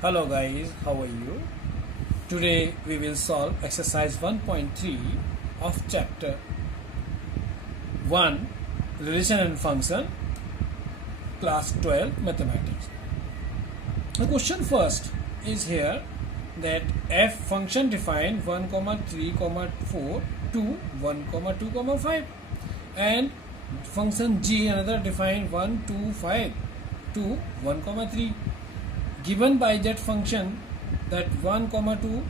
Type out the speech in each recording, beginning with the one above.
Hello guys, how are you? Today we will solve exercise 1.3 of chapter 1 relation and function, class 12 mathematics. The question first is here that f function defined 1, 3, 4 to 1, 2, 5 and function g another defined 1, 2, 5 to 1, 3. Given by that function that 1, 2,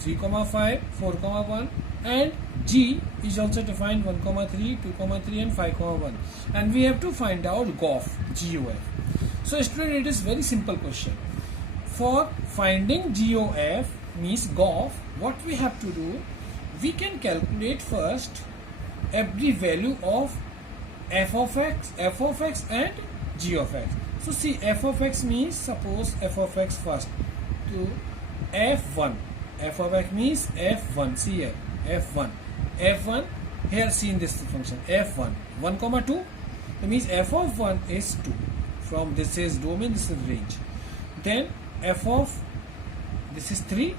3, 5, 4, 1 and g is also defined 1, 3, 2, 3 and 5, 1 and we have to find out GOF. So student, it is very simple question. For finding GOF means GOF, what we have to do, we can calculate first every value of f of x and g of x. So see, f of x means, suppose f of x first to f1. F of x means f1. See here, f1 here, see in this function f1 1, 2. That means f of 1 is 2. From this is domain, this is range. Then f of this is 3.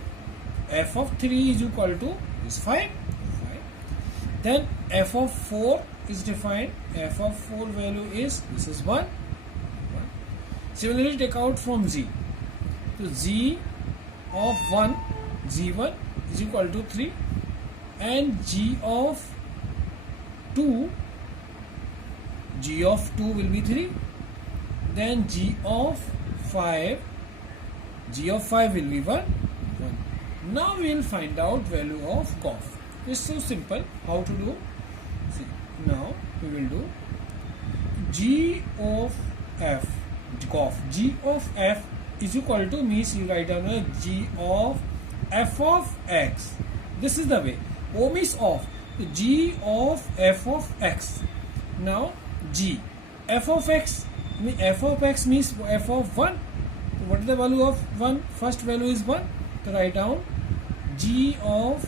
F of 3 is equal to is 5. Then f of 4 is defined. F of 4 value is, this is 1. Similarly, take out from z. So g of 1, g1 is equal to 3 and g of 2 will be 3. Then g of 5 will be 1. Now we will find out value of GOF. It's so simple. How to do? See, now we will do g of f. GOF. G of f is equal to, means you write down a g of f of x. This is the way. O means of. So g of f of x. Now g f of x means f of 1. So what is the value of 1? First value is 1. So write down g of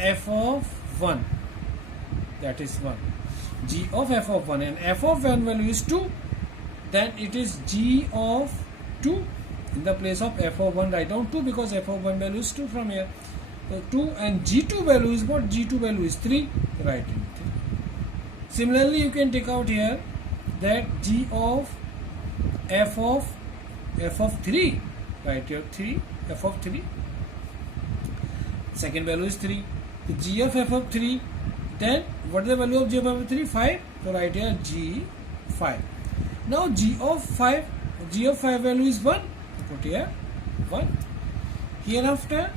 f of 1. That is 1. G of f of 1 and f of 1 value is 2. Then it is g of 2. In the place of f of 1 write down 2 because f of 1 value is 2 from here. So 2 and g2 value is what? G2 value is 3. Write it 3. Similarly, you can take out here that g of f of 3. Write here 3. F of 3. Second value is 3. So g of f of 3. Then what is the value of g of f of 3? 5. So write here g 5. Now g of 5 value is 1. Put here 1. Hereafter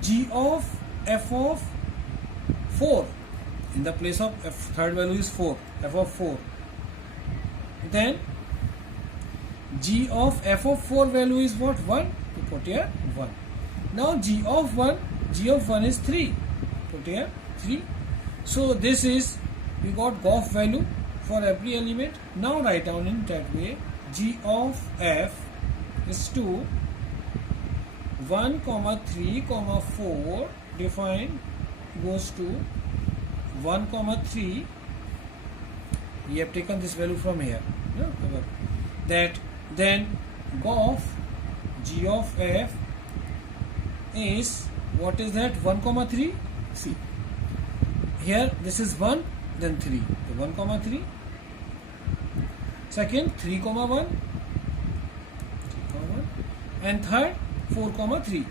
g of f of 4. In the place of f, third value is 4. F of 4. Then g of f of 4 value is what? 1. You put here 1. Now g of 1 is 3. Put here 3. So this is, we got GOF value for every element. Now write down in that way, g of f is 2, 1, 3, 4 defined goes to 1, 3. We have taken this value from here. That then GOF g of f is, what is that? 1, 3. See here, this is 1, then 3. So 1, 3. Second 3, 1. And third 4, 3. 4, 3.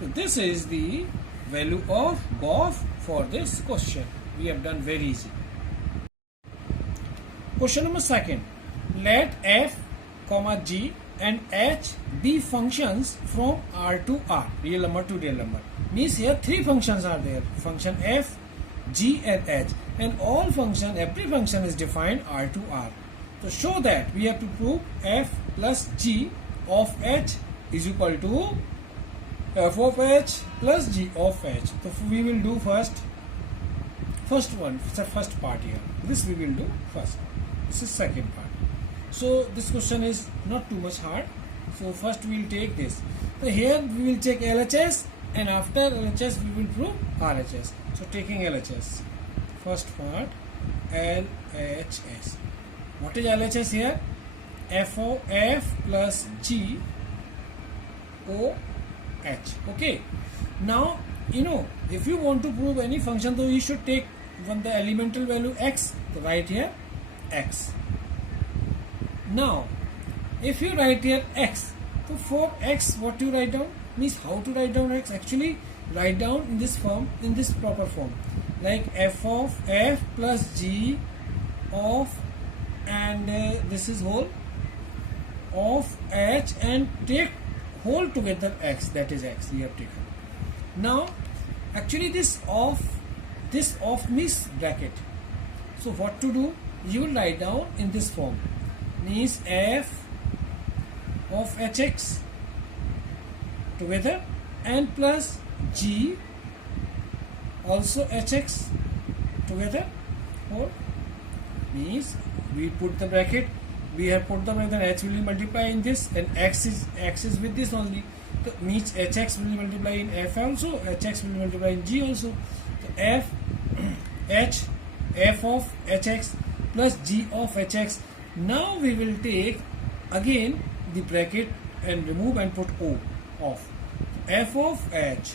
So this is the value of GOF for this question. We have done very easy. Question number second. Let f, g and h be functions from R to R, real number to real number. Means here three functions are there. Function f, g and h, and every function is defined R to R. So show that we have to prove f plus g of h is equal to f of h plus g of h. So we will do first part here. This we will do first. This is second part. So this question is not too much hard. So first we will take this. So here we will check LHS, and after LHS we will prove RHS. So taking LHS, first part LHS. What is LHS here? f of f plus g o h. Okay, now if you want to prove any function, though, you should take when the elemental value x, so write here x. Now if you write here x, so for x what you write down means how to write down x. Actually write down in this form, in this proper form, like f of f plus g of, and this is whole of h, and take whole together x, that is x we have taken. Now actually this of means bracket, so what to do, you will write down in this form, means f of hx together and plus g also hx together, or means we put the bracket, we have put the bracket, h will multiply in this, and x is with this only, so means hx will multiply in f also, hx will multiply in g also, so f of hx plus g of hx. Now we will take again the bracket and remove and put o of f of h,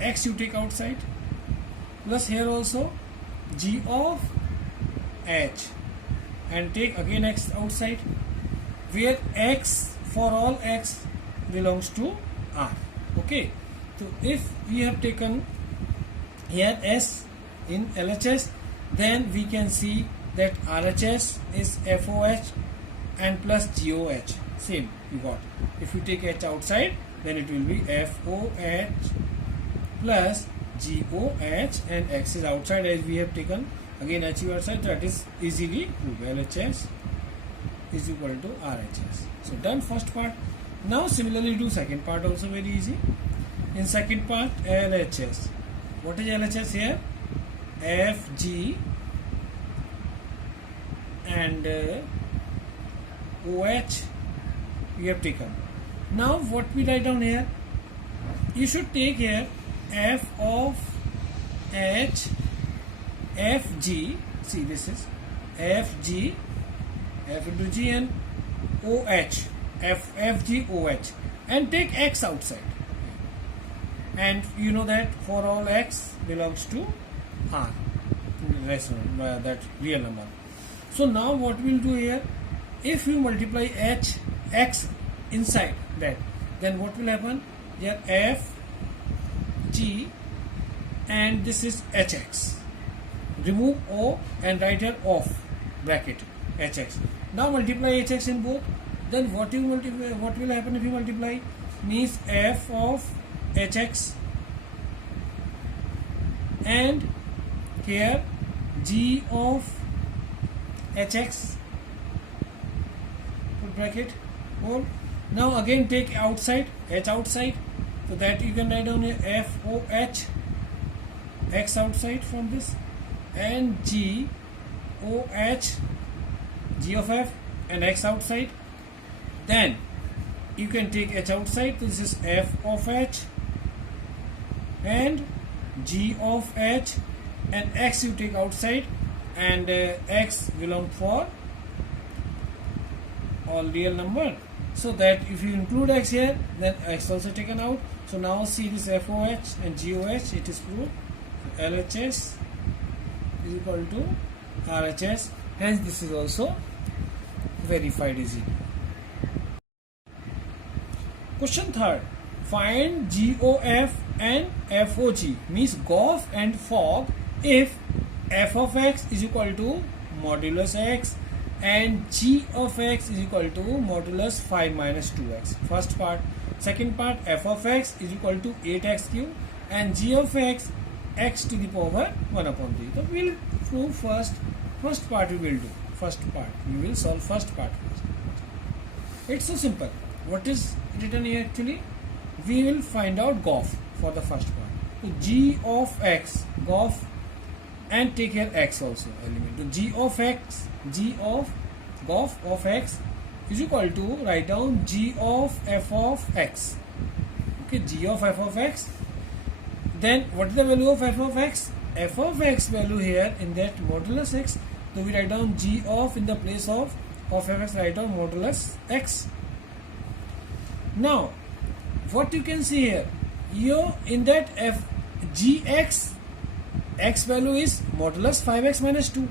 x you take outside, plus here also g of h, and take again x outside, where x, for all x belongs to R. Okay, so if we have taken here s in LHS, then we can see that RHS is FOH and plus GOH, same you got. If you take h outside, then it will be FOH plus GOH, and x is outside as we have taken again h outside, that is easily proved. LHS is equal to RHS. So done first part. Now similarly do second part also, very easy. In second part, LHS, what is LHS here? FG and OH we have taken. Now what we write down here, you should take here f of h, fg, see this is fg, f into g, and oh, fg oh, and take x outside, and you know that for all x belongs to R, that real number. So now what we'll do here, if you multiply x inside that, then what will happen here, f g, and this is hx, remove o and write here of bracket hx. Now multiply hx in both, then what will happen if you multiply, means f of hx and here g of hx, put bracket whole. Now again take outside, h outside, so that you can write down here FOH, x outside from this, and GOH, g of f, and x outside. Then you can take h outside, so this is f of h and g of h, and x you take outside, and x belong for all real number, so that if you include x here, then x also taken out. So now see this FOH and GOH, it is proved. So LHS is equal to RHS, hence this is also verified easily. Question third, find GOF and FOG, means GOF and FOG, if f of x is equal to modulus x and g of x is equal to modulus 5 minus 2x. First part. Second part, f of x is equal to 8x cube and g of x, x to the power 1 upon 3. So we will prove first part we will do. First part. We will solve first part first. It's so simple. What is written here actually? We will find out GOF for the first part. So g of x, GOF, and take here x also element. So g of x, GOF of x is equal to, write down g of f of x. Okay, g of f of x. Then what is the value of f of x? F of x value here in that modulus x. So we write down g of in the place of of fx, write down modulus x. Now what you can see here, in that f gx, x value is modulus 5x minus 2,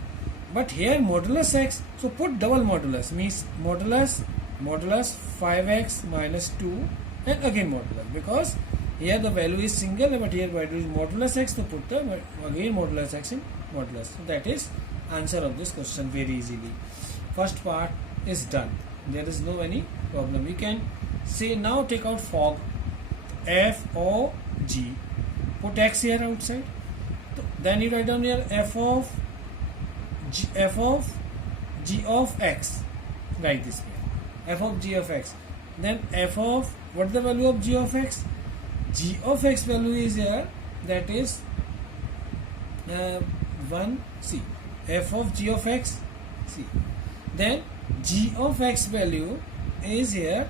but here modulus x, so put double modulus, means modulus 5x minus 2 and again modulus, because here the value is single but here value is modulus x, so put the again modulus x in modulus. So that is answer of this question very easily. First part is done, there is no any problem. You can say now take out fog, f o g, put x here outside, then you write down here f of g of x, write this way, f of g of x, then f of, what is the value of g of x? G of x value is here, that is 1 c, f of g of x c, then g of x value is here,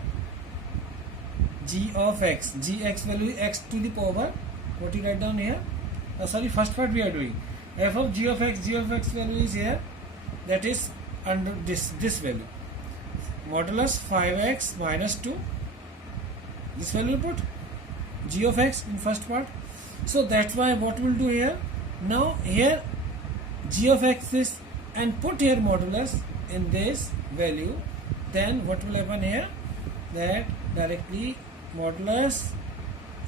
g of x, gx value is x to the power, what you write down here, sorry, first part we are doing, f of g of x value is here, that is under this value, modulus 5x minus 2, this value put g of x in first part. So that's why what we'll do here, now here g of x is, and put here modulus in this value, then what will happen here, that directly modulus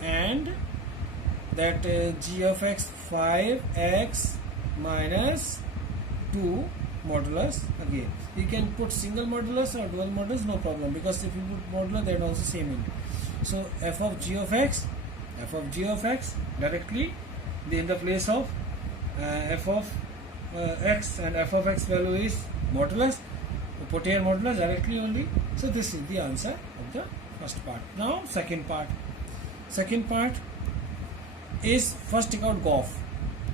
and that g of x 5x minus 2 modulus again. You can put single modulus or dual modulus, no problem, because if you put modulus that also same in. So f of g of x directly in the place of f of x, and f of x value is modulus, put here modulus directly only. So this is the answer of the first part. Now second part is, first take out GOF,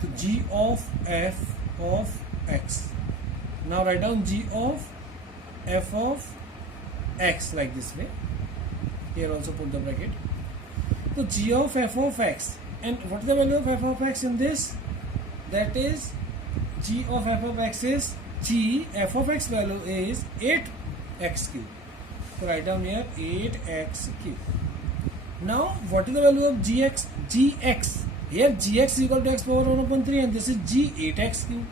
so g of f of x. Now write down g of f of x like this way, here also put the bracket. So g of f of x, and what is the value of f of x in this, that is g of f of x is, g f of x value is 8x cube, so write down here 8x cube. Now what is the value of gx? Here gx is equal to x power 1 upon 3 and this is g 8x cube.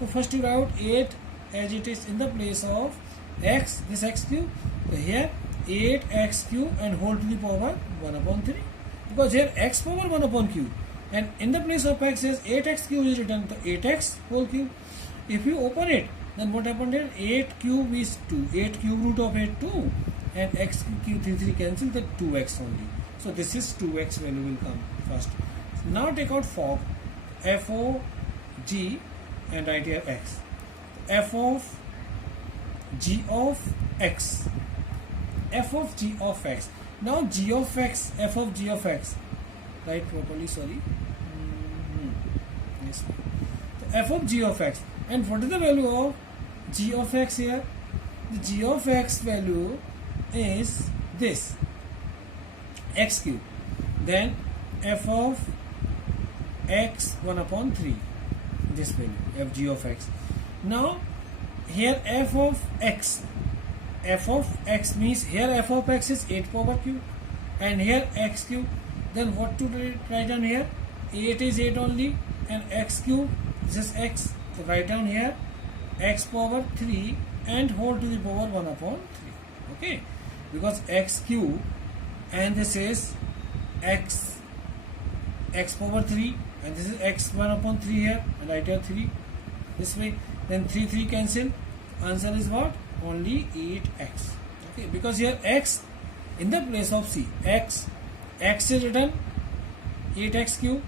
So first you write 8 as it is in the place of x, this x cube, so here 8x cube and whole to the power 1 upon 3, because here x power 1 upon cube and in the place of x is 8x cube is written, so 8x whole cube. If you open it, then what happened here, 8 cube is 2, 8 cube root of 8 2, and x cube 3 cancel, that 2x only. So this is 2x value will come first. Now take out fog, f o g, and write here x, f of g of x, f of g of x. Now g of x, f of g of x, write properly, sorry, yes. So f of g of x, and what is the value of g of x here? The g of x value is this, x cube, then f of x 1 upon 3, this value, f g of x. Now here f of x means here f of x is 8 power cube and here x cube, then what to write down here, 8 is 8 only and x cube, this is x, so write down here x power 3 and whole to the power 1 upon 3, okay, because x cube and this is x power 3 and this is x 1 upon 3 here, and write here 3 this way, then 3 cancel, answer is what, only 8x, okay, because here x in the place of c, x is written 8x cube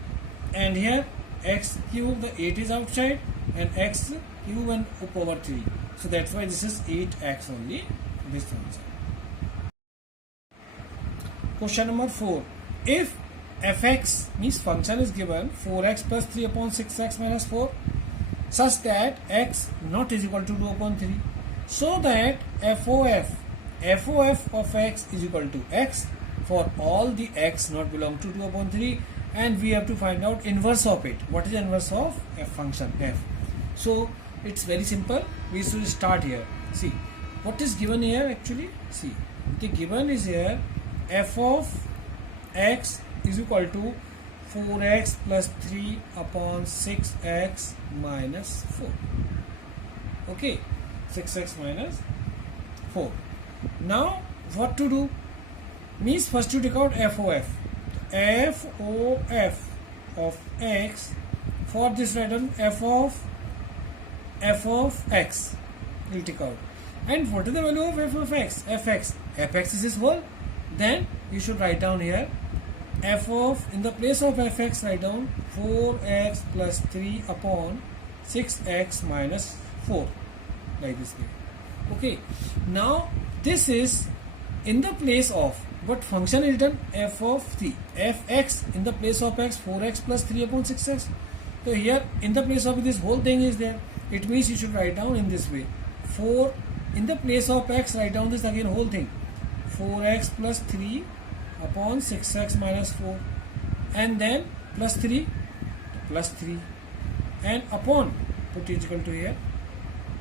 and here x cube, the 8 is outside and x cube and power 3, so that's why this is 8x only, this answer. Question number 4, if fx means function is given 4x plus 3 upon 6x minus 4 such that x not is equal to 2 upon 3, so that FOF of x is equal to x for all the x not belong to 2 upon 3, and we have to find out inverse of it. What is the inverse of f function f? So it's very simple, we should start here. See, what is given here actually? See, the given is here f of x is equal to 4x plus 3 upon 6x minus 4. Okay, 6x minus 4. Now what to do? Means first you take out f of f. F of x. For this write down f of x. We'll take out. And what is the value of f of x? Fx is this whole. Then you should write down here f of, in the place of fx write down 4x plus 3 upon 6x minus 4, like this way. Okay, now this is in the place of what function is written? F of 3, fx in the place of x 4x plus 3 upon 6x. So here in the place of this whole thing is there. It means you should write down in this way. 4 in the place of x write down this again whole thing, 4x plus 3 upon 6x minus 4, and then plus 3 and upon, put is equal to here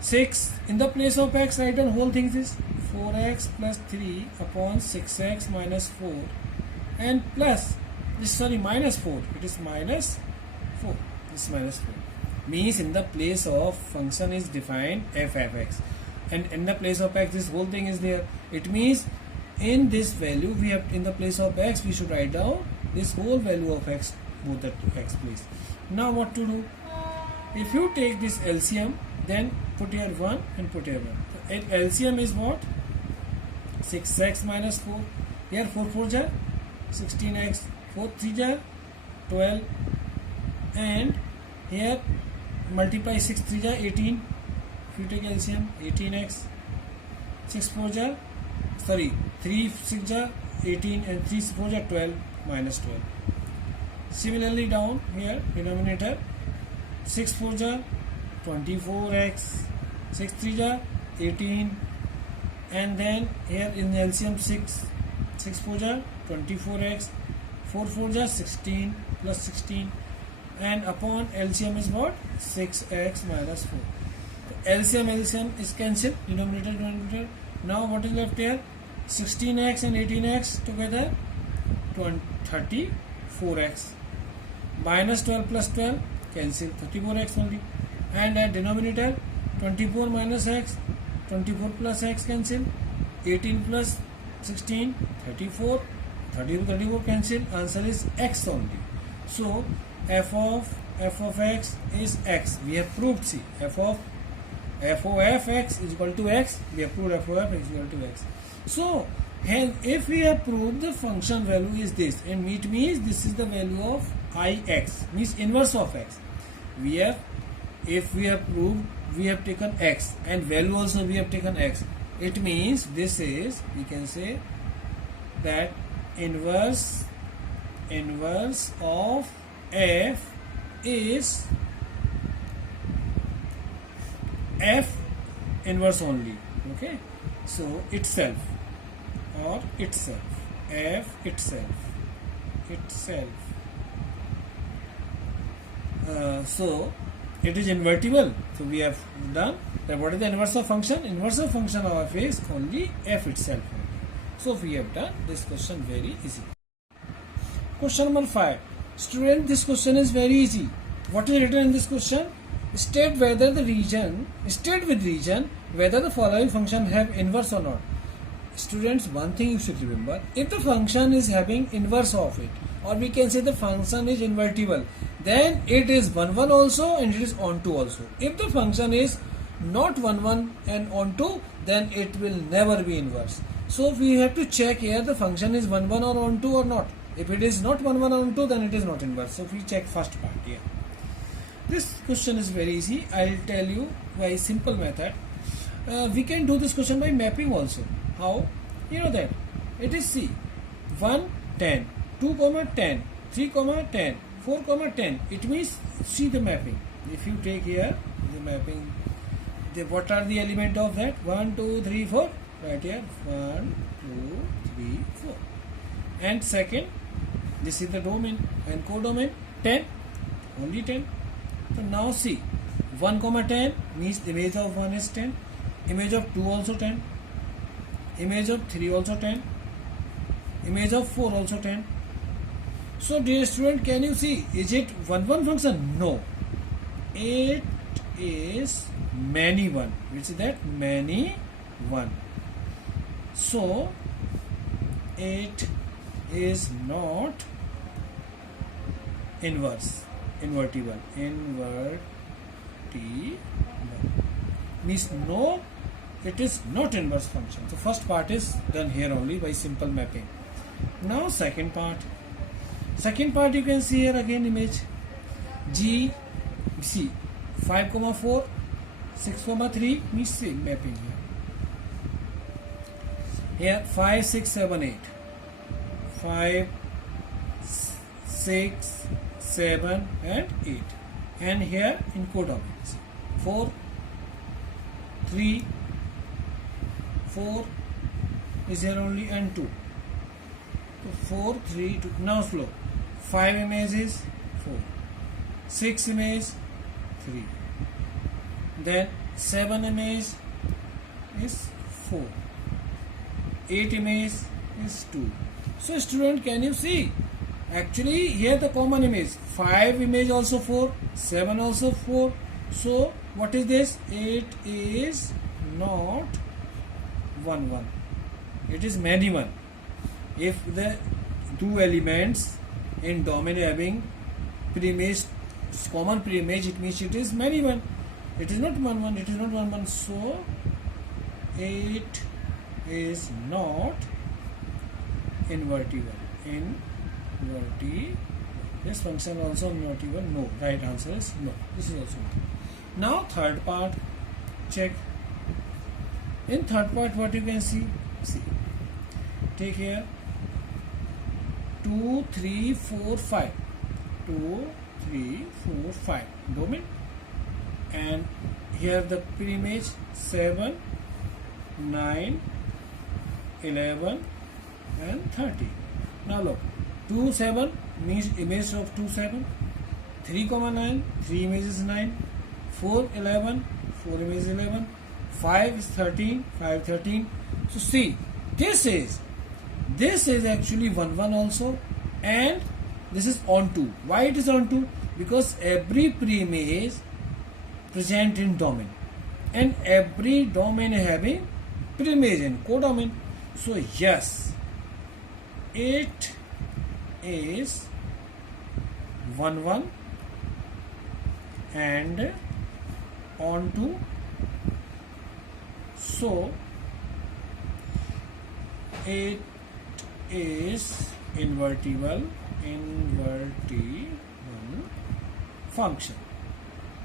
6 in the place of x write down whole thing is 4x plus 3 upon 6x minus 4, and plus this, sorry, minus 4, it is minus 4, this minus 4 means in the place of function is defined f of x, and in the place of x this whole thing is there. It means in this value we have, in the place of x we should write down this whole value of x, both the x place. Now what to do? If you take this LCM, then put here 1 and put here 1. So LCM is what? 6x minus 4. Here 4 4 ja 16x, 4 3 ja 12, and here multiply 6 3 ja 18. If you take LCM, 18x, 6 4 ja, sorry, 3 6 ja 18 and 3 4 ja 12, minus 12. Similarly down here denominator 6 4 ja 24x, 6 3 ja 18, and then here in the LCM 6 4 ja 24x, 4 4 ja 16 plus 16, and upon LCM is what? 6x minus 4. LCM is cancelled, denominator. Now what is left here? 16x and 18x together 34x, minus 12 plus 12 cancel, 34x only, and at denominator 24 minus x, 24 plus x cancel, 18 plus 16 34, 34 cancel, answer is x only. So f of x is x. We have proved, see, f of x is equal to x. We have proved f of x is equal to x. So hence if we have proved the function value is this, and it means this is the value of ix, means inverse of x. We have, if we have proved, we have taken x, and value also we have taken x. It means this is, we can say that inverse of f is f inverse only. Okay, so itself f itself. So it is invertible. So we have done that. What is the inverse of function? Inverse of function of f is only f itself. So we have done this question very easy. Question number 5. Student, this question is very easy. What is written in this question? State with region whether the following function have inverse or not. Students, one thing you should remember, if the function is having inverse of it, or we can say the function is invertible, then it is 1 1 also and it is onto also. If the function is not 1 1 and onto, then it will never be inverse. So we have to check here the function is 1 1 or onto or not. If it is not 1 1 or onto, then it is not inverse. So we check first part here. This question is very easy. I'll tell you by simple method. We can do this question by mapping also. How? You know that it is C 1 10, 2 10, 3 10, 4 10. It means see the mapping. If you take here the mapping, what are the element of that? 1 2 3 4. Right here 1 2 3 4. And second, this is the domain and codomain 10, only 10. So now see 1 10 means the image of 1 is 10, image of 2 also 10, Image of 3 also 10. Image of 4 also 10. So dear student, can you see, is it 1 function? No. It is many one. Which is that? Many one. So it is not invertible. Means no, it is not inverse function. So first part is done here only by simple mapping. Now second part you can see here again image G, C 5,4 6,3 means same mapping here 5 6 7 8 5 6 7 and 8, and here in codomains 4 3 4 is here only and 2. So 4 3 2. Now slow. 5 images 4, 6 image 3, then 7 image is 4, 8 image is 2. So student, can you see, actually here the common image 5 image also 4, 7 also 4. So what is this? It is not 1 it is many one. If the two elements in domain having preimage, common preimage, it means it is many one. It is not 1 it is not 1 so it is not invertible. This function also invertible? No. Right answer is no. This is also no. Now third part, check. In third part, what you can see? Take here 2 3 4 5 2 3 4 5 domain, and here the preimage 7 9 11 and 30. Now look, 2 7 means image of 2 7, 3,9 3 image is 9, 4 11 4 image is 11, 5 is 13 5 13. So see, this is actually 1 also, and this is on 2. Why it is on 2? Because every preimage present in domain, and every domain having preimage in codomain. So yes, it is 1 and on 2. So it is invertible function.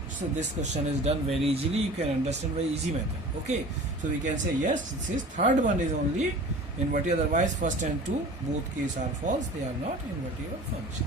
So this question is done very easily. You can understand by easy method. Okay, so we can say yes, this is third one is only invertible. Otherwise first and 2 both case are false. They are not invertible function.